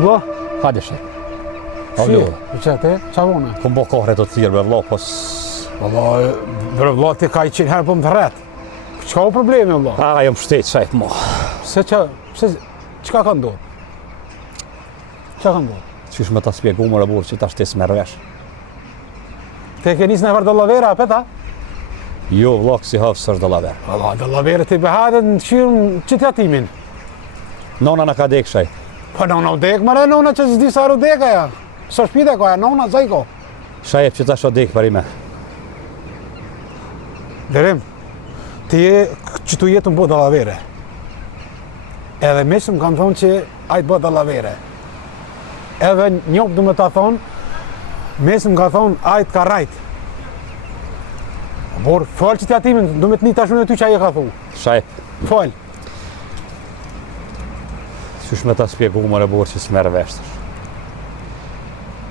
Vlo? Hajde shej. Si, që te, qa vone? Kom bo kohre të thirë, bre vlo, pos... Vlo, ti ka i qenë herë për më të rretë. Qka o problemi, vlo? Jam shtetë, shajt, mo. Qka ka ndodhë? Qa ka ndodhë? Qysh me ta spjegu më rëburë që ta shtesë me rvesh. Te ke njës në vërë dëllavera, apeta? Jo, vlo, kësi havë sër dëllaver. Valla, dëllavera ti behajtë në qëtë jatimin. Nona në ka dek, shaj. Po nona u dek, mëre nona që zdi sa u deka ja. Së shpite ko, nona, zajko. Shaj e që ta shë dek për i me. Derim, ti e që tu jetë në bo dëllavere. Edhe mesëm kam thonë që ajtë bo dëllavere. Edhe njopë du me ta thonë, mesëm ka thonë ajtë ka rajtë. Por, falë që të jatimin, du me të një tashmën e ty që aje ka thu. Shaj. Falë. Qysh me ta spjegu më rëburë që s'merë veshtër.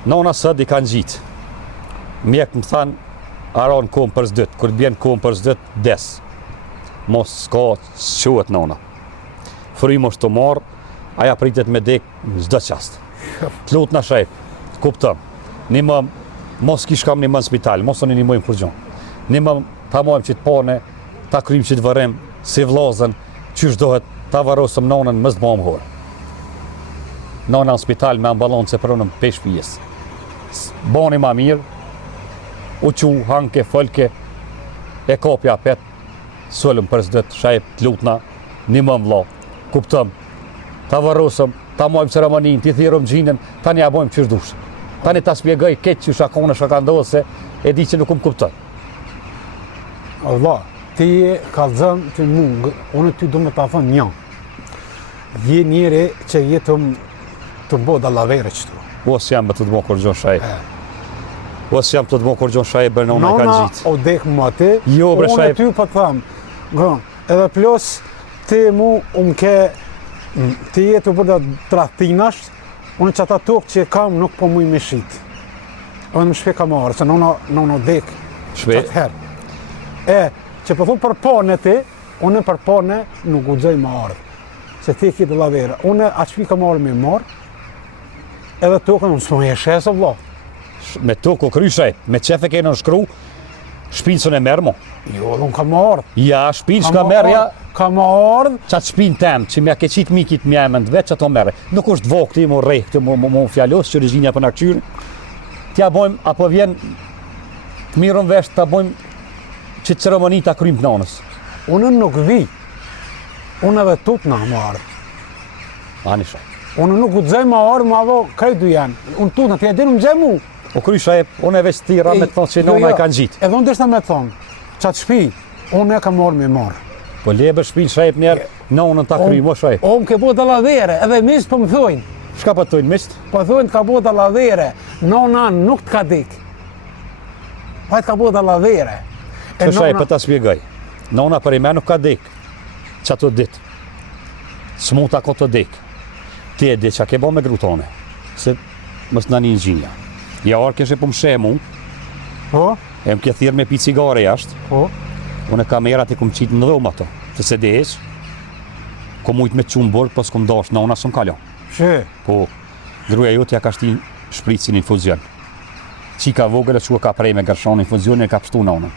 Nona së di kanë gjitë. Mjek më thanë, aron kohën për zdët. Kër bjen kohën për zdët, des. Mos s'ka, s'quët nona. Frymë është të marë, aja pritet me dek në çdo qast. Të lutë në shajt, kuptëm. Një më, mos kish kam një më në spital, mos të një mojmë kur gjonë. Një më, ta mojmë që të pone, ta krymë që të vërem, si vlazën, qysh dohet, ta varosëm nonën, mës të bëmë horë. Nona në spital me ambalancë e pronëm pesh pjesë. Boni ma mirë, u qu, hanke, folke, e kopja pet, sëllëm për zdët, shajp, të lutna, një më vlo, kuptëm, ta varosëm, ta mojmë ceremonin, ti thirëm gjinën, ta një abojmë qysh dushë. Ta një ta spjegoj ketë që shakone shaka ndodhë se e di që nuk më kuptën. Allah, ti ka zëmë që mungë, unë ty du me ta thonë një. Je njëri që jetëm të mbo dëllavere qëtu. Os jam të dmo kur gjon shaj. Os jam të dmo kur gjon shaj bërë nona e kanë gjitë. Nona o dekë më ati, Jo, bre shaj. unë ty për të thamë, edhe plus ti mu ke, ti jetë u bërë të trathinash, unë që ata tokë që kam nuk po mu i me shqitë. Edhe më shpe ka marë, se nona o dekë. Shpe? Qatë herë. Që po thumë për pone ti, unë për pone nuk u gjëj më ardhë. Se ti ki dëllavere. Unë atë shpi ka marë me marë, edhe tokën unë s'po me shesë, vlo. Me tokë o kry shaj, me qefe kene në shkru, shpinë së në merë mo. Jo, dhe unë ka marë. Ja, shpinë shka merë, ja. Ka marë. Qatë shpinë temë, që mja ke qitë mikit mja e mëndë vetë që ato merë. Nuk është vokë ti, mu rejë, këti mu fjallosë që regjinja për në këqyri. Tja bojmë, apo vjen, të mirën vesh, ta bojmë që të ceremoni ta krymë të nonës. Unë nuk vi. Unë edhe tut në marë. Ani shaj. Unë nuk u dzej më arë, ma dho, krejt du janë. Unë tut në të jetin më dzej mu. O kry shaj, unë e veç tira me të thonë që nona e kanë gjitë. Edhe unë dërsta me të thonë, qatë shpi, unë e ka marë me marë. Po lebe shpinë shaj njerë, nonën ta krymë, o shaj. O, më ke bo dëllavere, edhe misë po më thojnë. Shka pa të tojnë mistë? Po thojnë të ka bo dëllavere, nona nuk të ka dik. Pa të ka bo dëllavere. Që shaj, për ta spjegaj. Nona për i me nuk ka dik. Qa të ditë. Smuta ko të dik. Ti e di qa ke bo me grutone. Se mës në një gjinja. Ja orë keshe për më shemu. Po? E më ke thirë me pi cigare jashtë. Po? Unë e kamerat i kom qitë në dhomë ato. Të se desh. Kom ujtë me qumë bërë, pas kom dash nona së më kalon. Që? Po, gruja jote ja ka shti shpritsin infuzion. Qika vogël e qua ka prej me gërshon infuzionin e ka pështu nonën.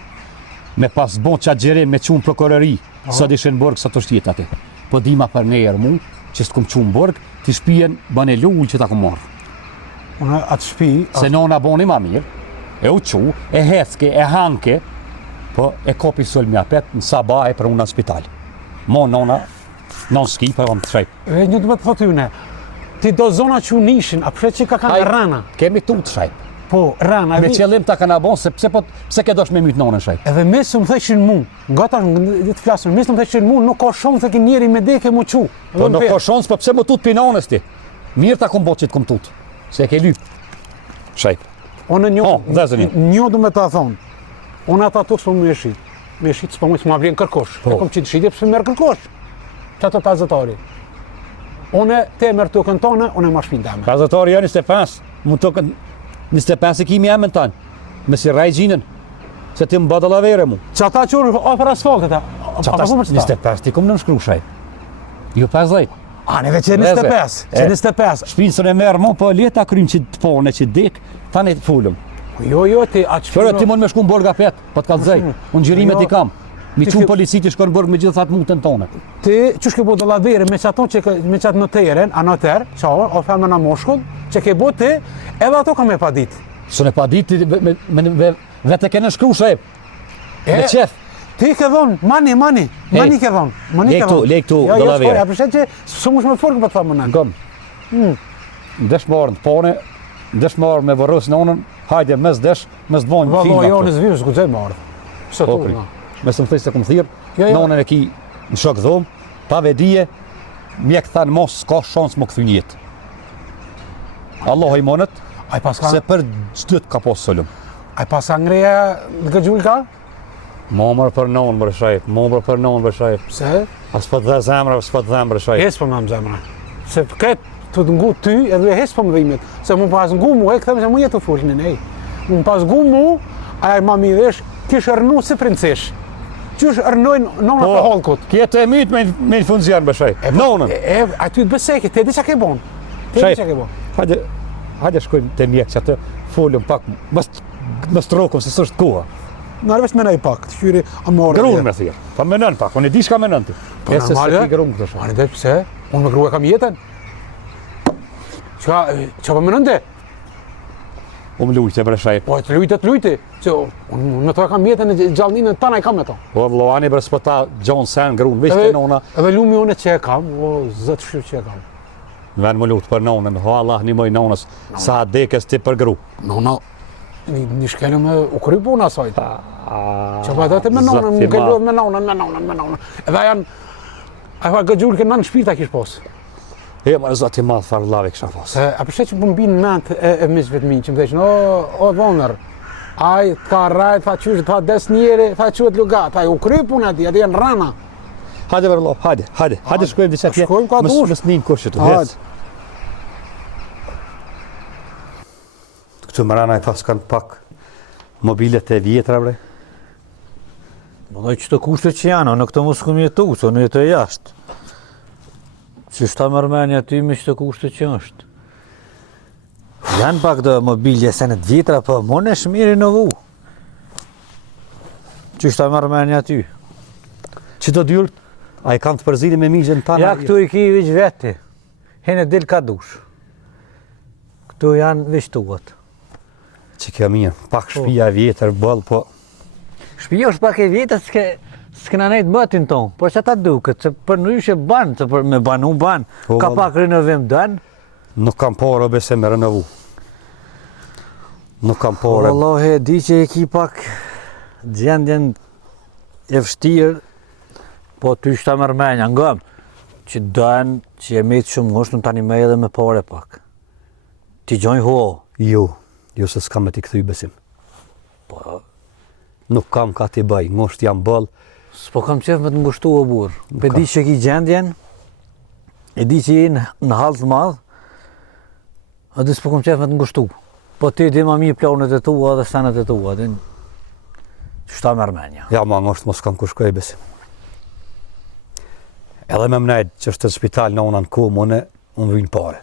Me pas bon qatë gjerim me qumë prokurori, sa dishen bërg sa të shtjet ati. Po dima për nejër mu, që s'kom qumë bërg, t'i shpijen ban e lull që ta kom marrë. Unë atë shpi... Se nona boni ma mirë, e u qu, e hecke, e hanke, po e kopi sëll mja pet në sabaj për unë në spital. Mo nona, non s'ki për më të shajp. E një të me të thotë june, ti do zona që unë ishin, a përse që ka kanë rana? Kemi tu të shajp. Po, rana... Me qëllim ta kanë bon, se pse ke dosh me mytë nonën shajp. Edhe mesë më thëshin mu, gata të flasën, mesë më thëshin mu, nuk ka shumë se ki njeri me deke mu qu. Po nuk ka shons, po pse më tut për nonës ti? Mirë ta kom bo që t'kom tut, se e ke lyp. Shajp. Unë një du me ta thonë, unë ata tukë s'po më shqit. Me shqit s'po më që ma vjen kërkosh. E kom qitë shqitje pëse merë kërkosh. Që ato ta zëtari. Unë te merë tukën tonë, unë e ma shpinë dame. Ka zëtari janë 25, mu tukën 25 e kimi emën tanë, me si raj gjinën, se ti më bada lavere mu. Që ata që unë ofër asfaltet, Që ata 25 ti kom në shkru shaj. Jo 50. Aneve që 25, që 25. Shpinsën e merë mo, po leta krym që të pone që dik, tani të fullëm. Jo, ti atë Fërë ti mund me shku në borga pet, po të kalzej, unë gjirimet i kam. Mi qunë policiti shkon në borg me gjithat mutën tonë. Ti që shke bo dallavere me qaton që me qatë noteren, a noter, qao, o femën a moshkull, që ke bo ti, edhe ato ka me pa dit. Së ne pa dit, vete kene shkru shep. Me qef. Ti ke dhonë, mani ke dhonë. Lej këtu dallavere. Ja, përshet që së mush me forkë për të thamë në. Gëm. Ndesh marë në pone, ndesh marë me vërës në onën, hajde mes desh, mes dvojnë Valo, filma. jo në zvimë, s'ku gjej marë. Së tu, Popri. nga. Me së më thëjë se këmë thirë, Jo. në onën e ki në shok dhomë, pa vedije, mjek thanë mos s'ka shansë më këthy njetë. Allah i monët, Aj pas ka, se për gjithët ka posë sëllëm. aj pas ka ngreja në gëgjull ka? Momër për nonë bërë shajp, momër për nonë bërë shajp. Se? As për dhe zemrë, as për dhe bërë shajp. Hes për më zemra. Se këtë të të ngu ty edhe hes për më dhimit. Se mu pas ngu mu, e këtëm se mu jetë të fullin, ej. Mu pas ngu mu, aja ma mi dhesh, kish ërnu si princesh. Qysh ërnojnë nona të holkut. Kjetë e mitë me në fundzjerë bërë shajp. Nonën. A ty të beseke, te di qa ke bon. Te di qa ke bon. Hajde shkojmë të mjekë që atë folëm pak, mës të rokëm se së është koha. Në arvesh me nej pak, të qyri amore. Grunë me thirë, pa menën pak, unë e di shka menën ti. Po E se normale. se ti grunë këtë shumë. Ani dhe pse? Unë me grua kam jetën. Qa pa më nënde? Unë lujtë e bre shajp. Po të lujti. Që unë me to e kam jetën e gjallninën tana e kam me to. Po vlohani bërë s'pëta John Sen grunë, veç të nona. Edhe lumi unë që e kam, o zëtë shqyrë që e kam. Në venë më lutë për nonën, ho Allah një moj nonës, sa dekes ti për gru. Nona, një shkellu me u kry puna sajt. Që pa dhe me nonën, Zoti më kellu madh. me nonën. Edhe janë, a fa gëgjullë ke nënë shpirta kish posë. E më zoti madh farë lave kësha posë. Se, a përshet që më mbinë ment e misve të minë, që më theshin, o dhonër, aj, ka rajt, fa qysh, fa des njeri, fa quet lugat, aj u kry puna ti, ati janë rana. Hajde bërë lo, hajde shkojmë disa tje. Shkojmë ka dush. Mësë një kush që të Hajde. hecë. Këtu më rana e pas kanë pak mobilet e vjetra bre. Më doj që të kushte që janë, në këtë mos këmë jetu, se në jetu e jashtë. Që shta mërmenja ty me që të kushte që është. Janë pak dhe mobilje se në të vjetra, po më në shmiri në vu. Që shta mërmenja ty. Që të dyrët, a i kam të përzili me migjen tana? Ja, këtu i ki veç veti. Hene del ka dush. Këtu janë veç tuat. Që kjo mirë, pak shpia e vjetër bëllë, po... Shpija është pak e vjetës, s'kena nejtë bëtin tonë, por që ta duket, se për nëryshe banë, se për me banu banë, Po, ka valla. pak renovim dënë. Nuk kam porë bese me renovu. Nuk kam porë. Wallahi, di që e ki pak gjendjen e vështirë, po ty shta mërmenja ngëm, që dënë që e metë shumë ngosht, në tani me edhe me pare pak. Ti gjojnë ho, Jo se s'kam me t'i këthy besim. po Nuk kam ka t'i bëj, ngosht jam bëllë. s'po kam qef me të ngushtu o burë. Pe di që e ki gjendjen, e di që je në halë të madhë, a di s'po kam qef me të ngushtu. Po ti di ma mi planet e tua dhe senet e tua, di shta mërmenja. Ja ma ngosht mos kam ku shkoj besim. Edhe me mnejt që është të spital në ona në kumë, unë vynë pare.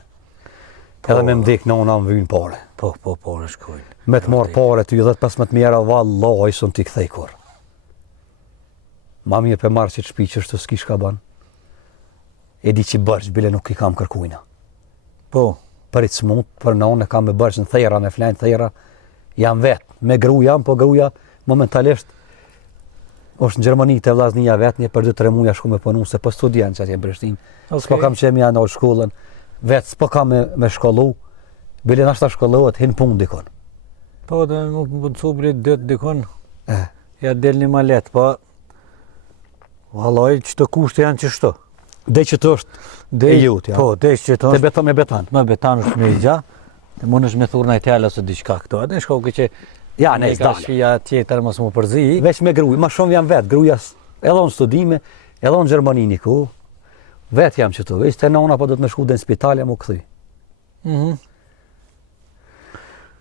Edhe me mdik në ona më vynë pare. Po, shkojnë. Me të marë pare ty 10-15 mjera vallaj sën t'i kthej kur. Ma mirë për marë që të shpi që është të s'kish ka banë. E di që bërgjë, bile nuk i kam kërkujna. Po, Për i të smut, për në unë e kam me bërgjë në thejra, me flenë thejra, jam vetë. Me gru jam, po gruja momentalisht është në Gjermani të vllaznia vetë, një për 2-3 muja shku me punu, se po studian që atje në Prishtinë. Okay. S'po kam që mja në shkollën, vetë s'po kam me shkollu, bile nashta shkollohet, hinë punë dikon. po dhe më pëndësu blit dëtë dikon, Eh. ja del një ma letë, po vallaj që të kushte janë që shto. Dhe që të është e jutë, ja. Po, dhe që të Te është, beton me betan. me betan është me i gja, dhe mund është me thurë në i tjallë ose diqka këto, edhe shko që Ja, ne ne ka s'dale. shpia tjetër mos më përzi, Veç me gruj, ma shumë jam vetë, gruja edhe në studime, edhe në Gjermani një ku, vetë jam që tu, veç të nona po do të me shku dhe në spital jam u këthy.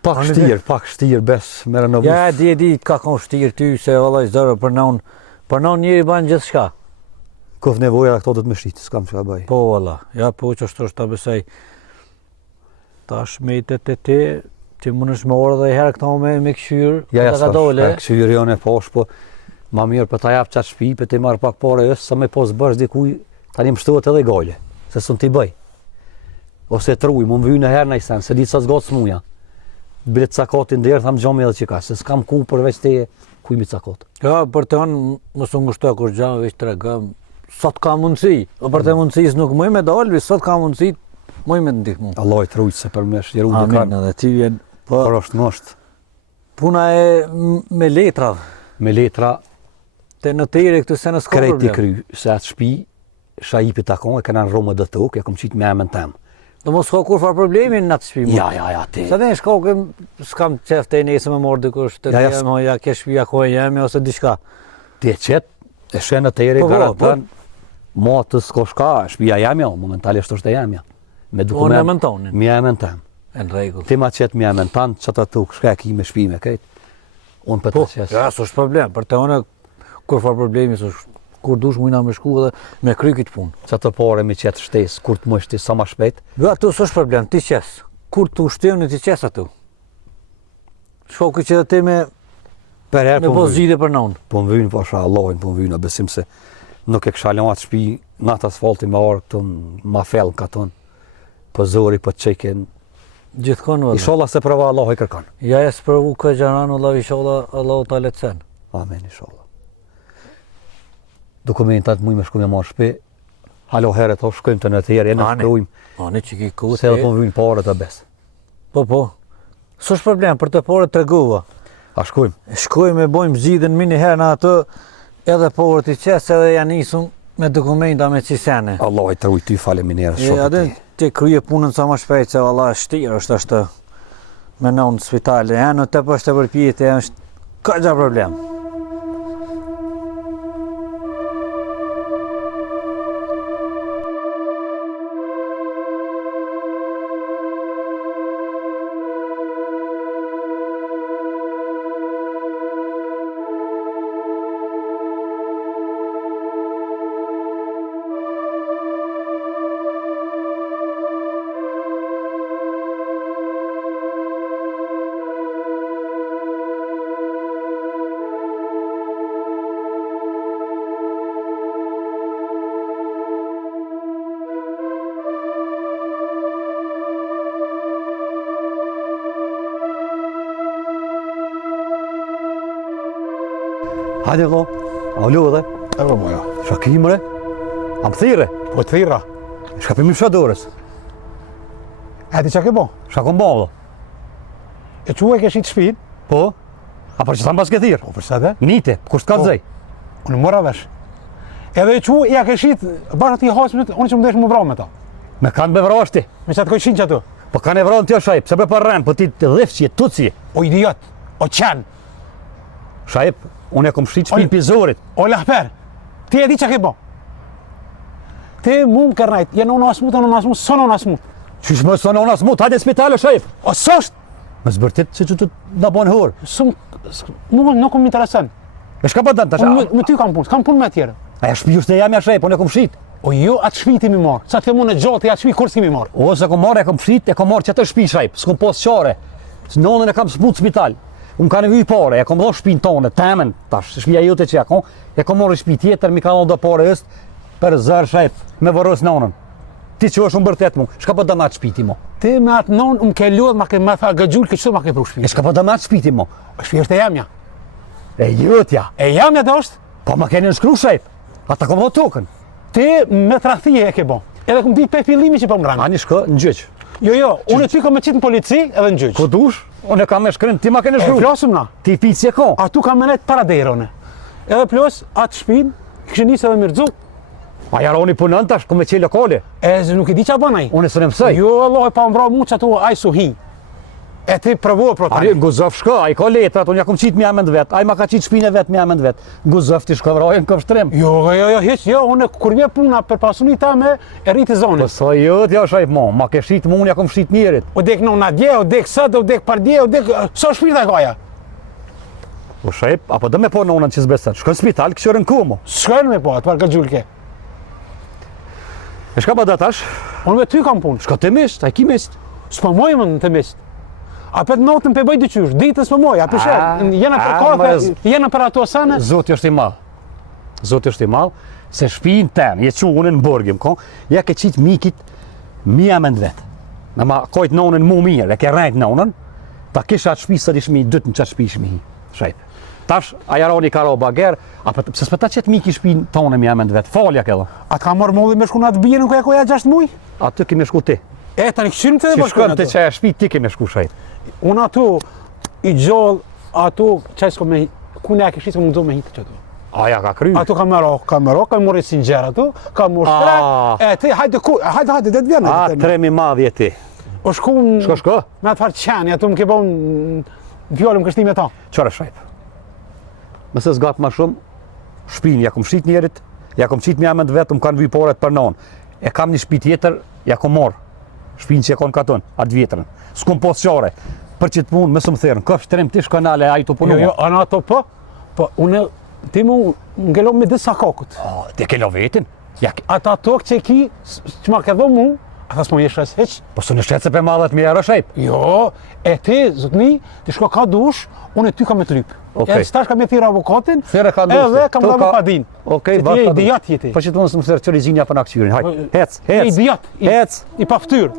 Pak shtirë, bes, me renovu. Ja, di, ka kon shtirë ty, se vallaj zërë për non njëri banë gjithë shka. Këf nevoja këto do të më shit, s'kam çka bëj. Po valla, ja po që është ta besoj. Tash me ti mundesh me orë dhe herë këto me këshyr, Ja, ka dole. këshyri janë poshtë, po ma mirë për ta jap çat shtëpi, për të marr pak parë sa më pos bësh dikuj, tani më shtohet edhe gale, se s'un ti bëj. Ose truj, më vynë në herë në sen, se ditë sa zgotë smuja. Bilet cakatin dherë, thamë gjomi edhe që ka, se s'kam ku përveç te kuj mi cakot. Ja, për të anë, më së ngushtoja kur gjamë, veç të regam, sot ka mundësi, o për të mundësis nuk mëj me dalë, sot ka mundësi, mëj me ndihmu. Allah i trujtë se për me shjeru në Amin, kanë. edhe ti vjen, po, Por është mështë. puna e me letra, Me letra, te në tëjre këtu se në s'ka krejt i problem. kry, se atë shpi, shajipi takon, e këna në Roma dhe tokë, ja kom qitë me emën temë. Do mos ka kur farë problemin në atë shpi. Ja, ti. Sa dhe në shkokëm, s'kam qefte e nesë me morë dikush, të Ja, të ja ke shpia kohë jemi, ose diçka. Ti e qetë, e shenë në tëjre, Po, garantën, ma të s'ko shka, shpia jamja, momentalisht është e jamja. Me Unë e dokument, mëntonin, me emën temë. e në regull. Ti ma qetë me emën tanë, që të tukë, shka e ki me shpi me kejtë. Unë për Po, të qesë. ja, s'është problem, për të one, kur farë problemi, kur dush mujna me shku dhe me kry këtë punë. Që të pare me qetë shtesë, kur të më shti sa ma shpejt. Jo, atu s'është problem, ti qes. Kur të ushtevni ti qes atu. Shkoku që dhe ti me Per pos gjide për në unë. Po më vynë, pasha Allahin, po më vynë, a besim se nuk e kësha lëmat shpi, natë asfaltin me arë këtën, ma fellën ka tonë, po zori, po qekin. Gjithkonë vëllë. Inshallah se prava Allah i kërkan. Ja e sëpërvu këtë gjanan, Allah ishallah, Allah ta letësen. Amen, inshallah. Dokumentat muj me shku me marë shpi, halo herë to shkojmë të në të herë, e në Ani. shkrujmë, Ani që ki ku se edhe po më vynë pare të besë. Po. S'është problem, për të pore të reguva. A shkojmë? Shkojmë e bojmë zgjidhen mini herë në atë, edhe pore të qes, edhe janë nisëm me dokumenta me qisene. Allah i të rujtë ty faleminere, E shumë adë ti. ti kryje punën sa më shpejt, se valla shtirë është me në unë spitale. E në të pështë të përpjet, e është ka gja problem. Hajde vlo, a u lu edhe, E po moja. shakimre, a më thire, Po të thira. shkapim i fshadores, E ti që ke bo? shakon bo, E që e ke shit shpin? po, a për që sa mbas ke thirë, Po përsa dhe? nite, kusht ka Po. të zej, Unë mora vesh. Edhe e që ja ke shit, bashkë ti hasmit, unë që më desh më vra me ta. me kanë me vrashti, Me që të koj shinë që atu. po kanë e vranë tjo shajp, se për rrenë, po ti të dhefqje, tuci, O idiot, o qenë, shajp, unë e kom shqit shpin Oj. pizorit, o lahper. Ti e di që ke bo? Ti mu më kërnajt, jenë unë asmut, sonë unë asmut. qysh më sonë unë asmut, hajde spitale shajp, O sështë, më zbërtit që të da bon hor, mu nuk më interesën. e shka pa dënë të Unë shajp, me ty kam punë, s'kam punë me tjere. aja shpi just në jamja shajp, unë e kom shqit, O jo, atë shpi ti mi marë. Sa të ke mu në gjotë, atë shpi kur s'ki mi marë. ose kom marrë, e kom shqit, e kom marrë që të shpi shajp, s'kom pos qare, nonën e kam smut spital, unë ka nevoj pare, e kom dho shpin tonë, temen, tash, shpia jote që ja kom, e kom marrë shpi tjetër, mi ka dho pare është, për zërë shajp, me vërës nonën. Ti që është unë bërtet mu, shka po dëmat shpiti mu? Ti me atë nonë, më ke lodhë, ma ke me tha gëgjull, këtë ma ke pru shpi. E shka po dëmat shpiti mu? Shpi është e jamja. E jotja, E jamja të është, po ma keni në shkru shajp, ata kom dho tokën. ti me trathije e ke bo. Edhe këm ditë pe fillimi që po më rranë. Ani shko në gjyq. Jo, unë e ty kam me qitë në polici edhe në gjyq. Ku dush, unë e kam me shkrim, ti ma keni E shkru. flasëm na. Ti pici e ko. A tu kam me nejtë para derone. Edhe plus, atë shpin, kështë njësë edhe mirëzu. A jaroni punën tash, ku me qe lokale. E zë nuk i di që a banaj. Unë e së në mësaj. Jo, Allah e pa më vra mu që ato aj su hi. E ti provohë pro Ari, tani. Guzov shko, a i ka letrat, unë ja kom qitë mi amend vetë, a i ma ka qitë shpinë vetë mi amend vetë. Guzov ti shko vrajën këm shtrim. Jo, hiq, jo, unë kur vje puna për pasuni ta me e rriti Po zonit. sa jot, ja shajp mo, ma ke shqitë mu, unë ja kom shqitë njerit. O dek në nadje, o dek sët, o dek pardje, o dek... So shpirta e kaja? Po shajp, apo dë me po në unën që zbesat, shko në spital, këshërën ku mu. Shkojnë me po, atë parë gëgjull ke. E shka ba da tash? Unë me ty kam punë. Shka të mist, a i ki mist. S'po moj më në të mist. A për natën për bëj dyqysh, ditës për moj, a për shë, jena për kafe, jena për ato sene. Zoti është i malë. Zoti është i malë, se shpinë ten, je që unë në bërgjim, ja ke qitë mikit mija me në vetë. Në ma kojtë nonën mu mirë, e ke rejtë nonën, ta kisha atë shpi së dishmi i dytë në qatë shpi shmi hi. Shajtë. Tash, a jaroni ka ro bager, se s'pëta qëtë miki shpinë tonë mija me në vetë, falja këllë. A të ka marrë molli me shku në atë bje në koja 6 muj? Aty kemi shku ti. E, tani këshyrim të dhe Si shkën të qaja shpi, ti kemi shku shajtë. Unë ato, i gjallë, ato, qaj s'ko me, ku ne a këshit s'ko më do me hitë që ato. Aja ka kry. Ato ka mërë sinjera ato, ka mërë shtre, e ti, hajde, dhe të vjenë. A, 3.000 madhje ti. O shku Shko? me atë farë qeni, ato më ke bon fjallëm kështime ta. Qore shajtë. Mëse s'gatë ma shumë, shpinë, ja kom shqit njerit, ja kom qit mja me të vetë, më kanë vyporet për non. E kam një shpi tjetër, ja kom morë. Shpinë që e konë katon, atë vjetërën. S'kom posë qare, për që të punë, mësë më thërën, këfë shtërem tish kanale, a i të punu. Jo, anë ato po, unë, ti mu ngelo me disa kokët. Ti ke lo vetin? Ata tokë që ki, që ma ke dho mu, ata s'mo jeshes heq. Po së në shqetë se për madhet me jara shajp. Jo, e ti, zotni, ti shko ka dush, unë e ty ka me të lypë. Okej. E stash ka me thirë avokatin, Thire ka ndushti. edhe kam dhe me padin. Okej, Se ti e idiot jeti. Po që të mësë më thërë që rizinja për në akëqyrin, hajtë, hec. E idiot, Hec. i paftyr.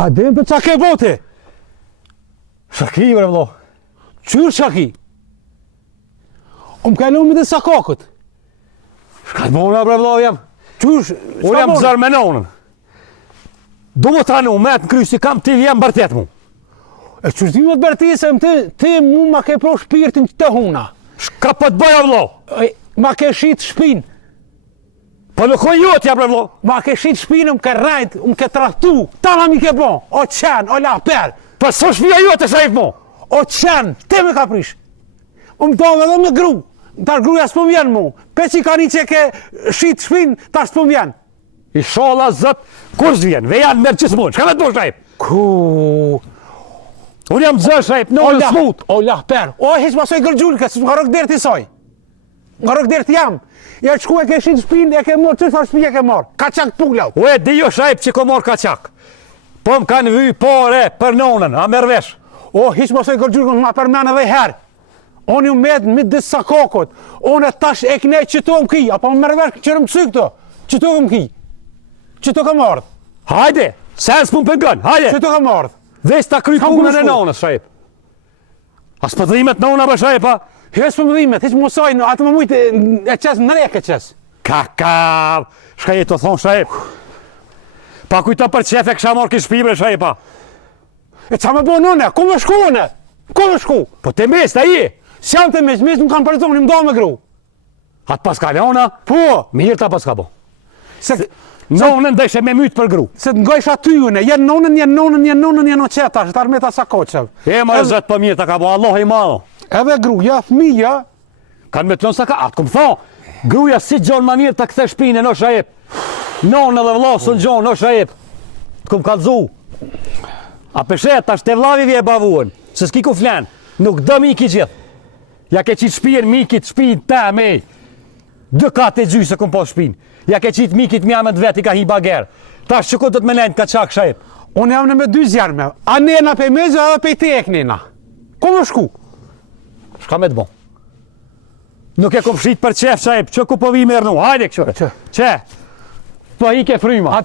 A dem për qa ke bote? Shaki, bre vlo. Qyrë shaki? Më kalon me disa kokët. Shka të bona, bre vlo, jam. Qyrë, Unë jam zërë me nonën. Do më tranu, me të në krysi kam ti vjem bërtet mu. E qyrë ti më të bërtisëm, ti mu ma ke pro shpirtin të huna. Shka po të bëja vlo? Ma ke shit shpinë. Po nuk o jotja, bre vlo. Ma ke shit shpinë, më ke rajt, më ke trahtu. Tana mi ke bon, o qenë, o la per. Po së shpia jote shajf mu. O qenë, te me ka prish. Më dove edhe me gru. Tash gruja s'po vjen mu. Peci ka një që ke shit shpinë, tash s'po vjen. I shola zët, kur s'vjen, ve janë mërë që s'mon, shka me të bo shajf? Ku? Unë jam zë shajf, në në smut. O la per. O heq pasoj gërgjullë, kësë nga rëk dherë t'i soj. Nga rëk dherë t'jam. Ja qku e ke shit shpinë, e ke morë, që farë shpi e ke morë? Ka qak pullau. Ue, di jo shajp që ko morë ka qak. Po më kanë vy pare për nonën, a merë vesh. O, hiq pasoj gërgjullë, ma përmen edhe herë. Unë ju medë me disa kokot. Unë e tash e kënej që to më ki, apo më mërë vesh qërë më psy këto. Që to më ki. Që to kam ardhë. Hajde, sen s'pun pëngën, hajde. Që to kam ardhë. Vesh ta kry Kam punën e shku. nonës, shajp. As për dhimet nona për shajp, a? Hes për më dhimet, heq mosoj, atë më mujtë e qesë në reke qesë. Kakav, shka je të thonë shajp. Pa kujta për qefe kësha morë kishë pibre shajp, a? E qa me bo nëne, ku me shku në? Ku me shku? Po të mes, ta i? Si janë të mes më kanë përzoni, më do me gru. Atë pas ka leona? Po, Mirë ta pas ka bo. se Nonën deshe me mytë për gru. të ngojsh aty une, jenë nonën, jenë o qeta, që të armeta sa koqev. E më e zëtë për mirë ta ka bo, Allah i malo. Edhe gruja, fëmija, Kanë me të lënë sa ka, atë këmë thonë, gruja si gjonë ma mirë të kthe shpinë, në shajep. Nonë edhe vlasën gjonë, në shajep. Të këmë kalëzu. A peshet, ta shte vlavi vje bavuën, se s'ki ku flenë, nuk dë miki gjithë. Ja ke qitë shpirë mikit, shpinë te me. 2 katë e gjysë këmë po shpinë. Ja ke qitë mikit mja me të veti ka hi bagerë. Ta që ku të të me lejnë ka qak shajep. Unë jam në me 2 zjarë me. A nena pe mezë edhe pe te e kënena. Ku më shku? Shka me të bon? Nuk e kom shrit për qef shajep, që ku po vi mërë nu, hajde këshore. Që? Po i ke fryma.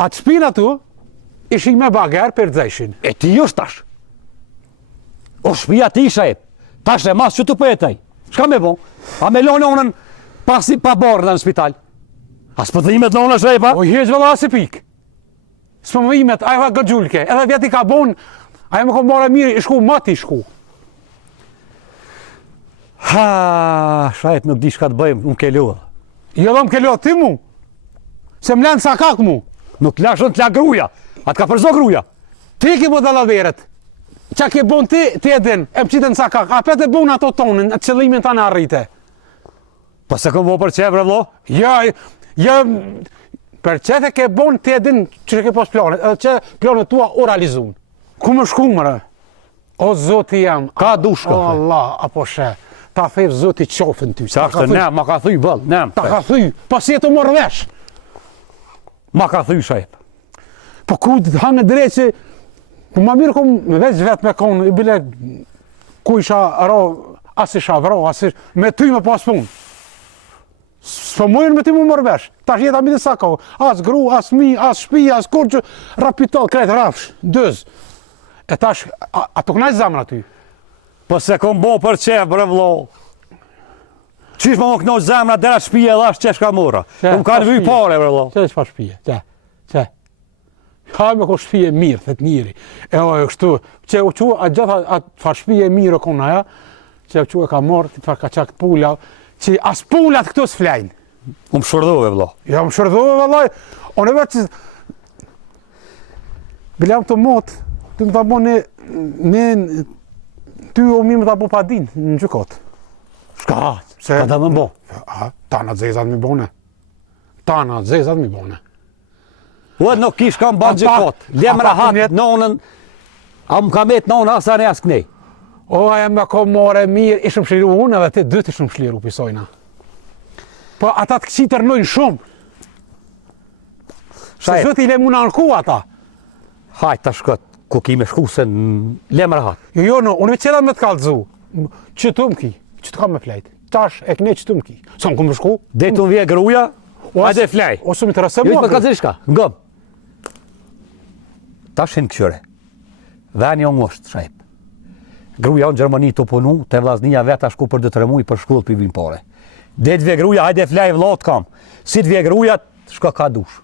Atë shpinë atu, ishin me bagerë për dzejshin. E ti jo shtash. O shpia ti shajep. Tash e mas që të pëjetaj. Shka me bon? A me lonë onën pasi pa borë në spital? A s'pë të imet lonë shajep, a? O jesh vëlla asë pikë. S'pë më imet, ajo ka gëgjullke. Edhe vjeti ka bon, ajo më kom marrë mirë, i shku, mati i shku. Ha, shajep nuk di shka të bëjmë, unë ke luë. Jo dhe më ke luë, ti mu. Se më lenë sa kak mu. Nuk lashën të la gruja. Atë ka përzo gruja. Ti ki më dalaveret. Qa ke bon ti e din, e më qitën sa kak. A pet e bon ato tonën, atë qëllimin të në arrite. Po se kom bo për qevre, vlo? Ja, për qëtë e ke bon ti e din që ke pos planet, edhe që planet tua o realizun. Ku më shku mëre? O zoti jam. Ka dushka. O Allah, apo she. Ta thejf zoti qofën ty. Sa është, ne, ma ka thuj, bëll, ne. Ta ka thuj, pas jetë u morë vesh. Ma ka thuj, shajep. Po ku të hangë drejtë që, po ma mirë kom veç vetë me konë, i bile ku isha ro, as isha vro, me ty me pas punë. Së mojën me ty mu morë vesh. Ta shjeta mi të sako, as gru, as mi, as shpi, as kur që rapitol, krejtë rafsh, dëz. E tash, a të kënaj zamën aty? Po se kom bo për qef, bre vlo. Qish më kënoj zemra, dera shpije edhe ashtë qesh ka mura. Kom kanë vyj pare, bre vlo. Që që pa shpije, që. Hajme ko shpije mirë, thët njëri. E ojë kështu, që u që a gjitha atë fa shpije mirë o konë aja, që u që e ka morë, të fa ka qakt pulja, që as pullat këtu s'flejnë. Më shërdove, vlo. Ja, më shërdove, vëllaj. O në vetë që... Bilam të motë, të më të bo në... Ty o mi më të bo pa din, në gjukot. Shka, ka të më bo? Ta në zezat mi bone. Ta në zezat mi bone. Uët nuk kish kam ban gjukot. Lem rahat nonën, a më kamet nonën asa në jasë kënej. O, aja me ko more mirë, ishëm shliru unë edhe ti dytë ishëm shliru pisojna. Po ata të kësi tërnojnë shumë. Se zëti le muna në ku ata. Hajt të shkët, ku ki me shku se në lem rahat. Jo, no, unë me qëra me të kalëzu. Që të më ki, që të kam me flejt. Tash e këne që të më ki. Sa më këmë shku? Dhe të më vje gruja, hajde flej. Ose mi të rase Jo mua. të më kalëzir shka, ngëm. Tash hinë këshyre. Veni o ngosht, shajp. Gruja në Gjermani të punu, të vllaznia veta shku për 2-3 muj për shkullë për vinë pare. Dhe të vje gruja, hajde flej vllot kam. Si të vje gruja, shka ka dush.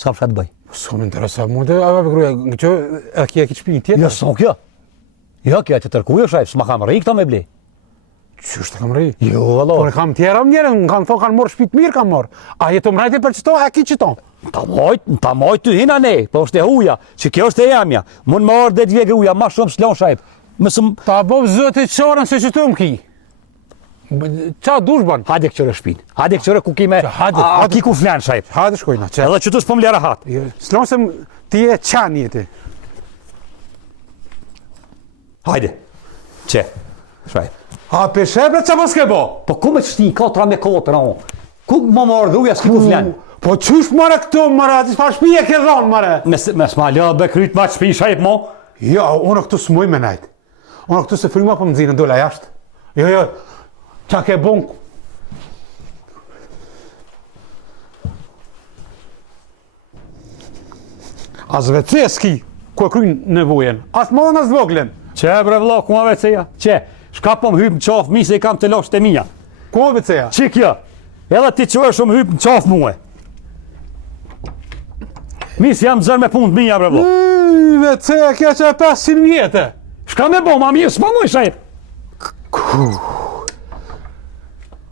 Ska fshat bëj. Së më interesa mu dhe ave gruja, në që e kje ki qpi tjetër? Jo, s'o kjo. Jo, kjo të tërkujo, shajp, s'ma kam rri këto me ble. Qështë të kam rri? Jo, vëllo. Po në kam tjera më njerën, në kanë thonë kanë morë shpit mirë kanë morë. A jetë më rajti për qëto, a ki qëto? Ta mojt të hina ne, po është e huja, që kjo është e jamja. Mund më orë dhe të vje gruja, ma shumë s'lon shajp. Ta bov zëti qorën se që të më ki. Qa dush ban? Hajde këqyre shpin. Hajde këqyre ku ki me... A ki ku flen shajp. Hajde shkojna, që. Edhe që të s'pëm lera hat. S'lon se ti e qanë jeti. Hajde. Që? Shajp. A për shebre që më s'ke bo? Po ku me që shti 4 me 4, no? Ku më më ordhuja s'ki ku flen? Po qysh mëre këtu, mëre, ati s'pa shpije ke dhonë, mëre? Me s'ma lëdhe be kryt ma që shpi shajp, mo? Jo, unë këtu s'muj me najtë. Unë këtu se fryma për më zinë, dola jashtë. Jo, qa ke bon... As vece s'ki, ku e kryjnë nevojen. As më dhe në zvoglen. Që bre vlo, ku ma veceja? Që? Shka po më hypë në qafë mi se i kam të losht e mija. Ku e veceja? Që kjo? Edhe ti që është më hypë në qafë muë. Mis jam zërë me punë të mija, bre vlo. Veceja kja që e 500 vjetë. Shka me bo, ma mirë, s'pa mu i shajt.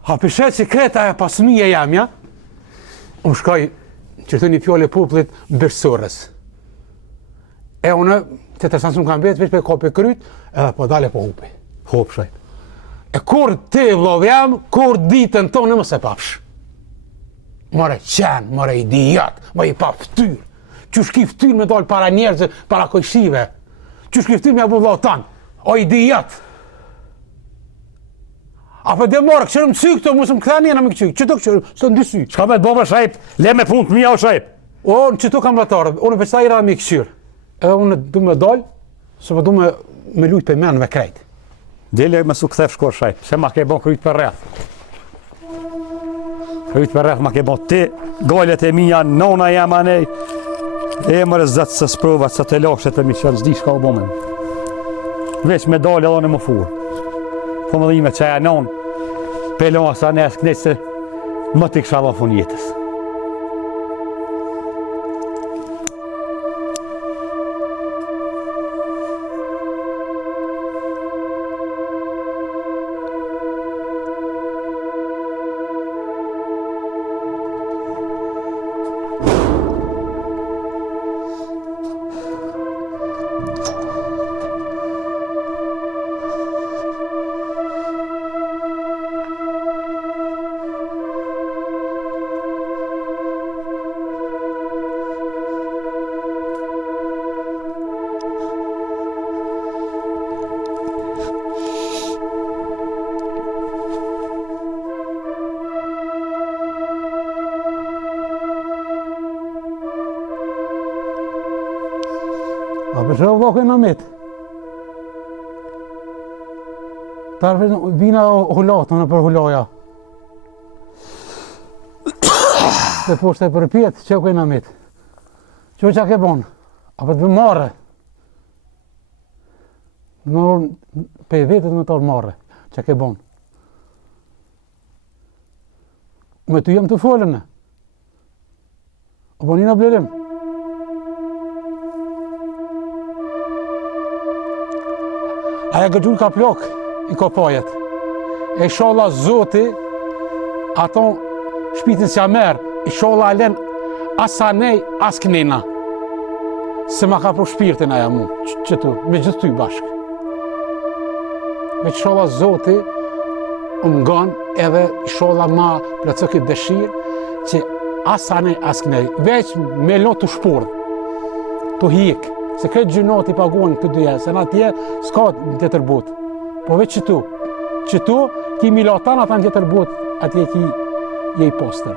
A përshet që kreta e pasmije jam, ja? Unë shkoj që të një fjole popullit bërësërës. Unë, të tërsanë më kam betë, veç për kopi kryt, edhe po dale po hupi. Hop shajt. E kur ti vlov jam, kur ditën tonë më se papsh. More qenë, more idiot, më i pa ftyr. Qysh ki ftyr me dal para njerëzve, para kojshive. Qysh ki ftyr me abu vlov tanë. O idiot. Apo dhe morë, këshërë më sy këto, mësë më këtha njëna me këqy. Qëto këshërë, së në dy sy. Çka me të bobe shajp, le me punë të mija o shajp. O, në qëto kam batarë, unë përsa i radhe me këshyrë. Edhe unë du me dalë, se po du me lujtë për menë me krejtë. Dele me su këthef shkor shajp, se ma ke bon kryt për rreth. Kryt për rreth ma ke bon ti, gallet e mija, nona jam anej. E mërë zëtë se sprovat, se të lashet e mi qënë, zdi shka u bomen. Veç me dalë edhe në më furë. Po më dhime që e non, pelon sa nes kënej se më t'i kësha dhafun jetës. A përshë vlokën në mitë. Tarë vina hullatë, në për hullaja. Dhe poshtë e për pjetë, që kënë në mitë. Që ke bonë? A për të vë marre. Pe vetët me torë marre, që ke bonë. Me të jem të folën. O po një në blerim. Aja gëgjull ka plok i kopajet. E sholla zoti, ato shpitin s'ja merë, i sholla alen asa nej, as kënina. Se ma ka pro shpirtin aja mu, qëtu, me gjithë ty bashkë. Me që sholla zoti, ngan edhe i sholla ma plëcëkit dëshirë, që asa nej, as kënej. Veç me lo të shpurdh, të hikë. Se këtë gjynot i paguan këtë dyja, se në atje s'ka në tjetër botë. Po veç qëtu, ki milatan ata në tjetër botë, atje ki je i poster.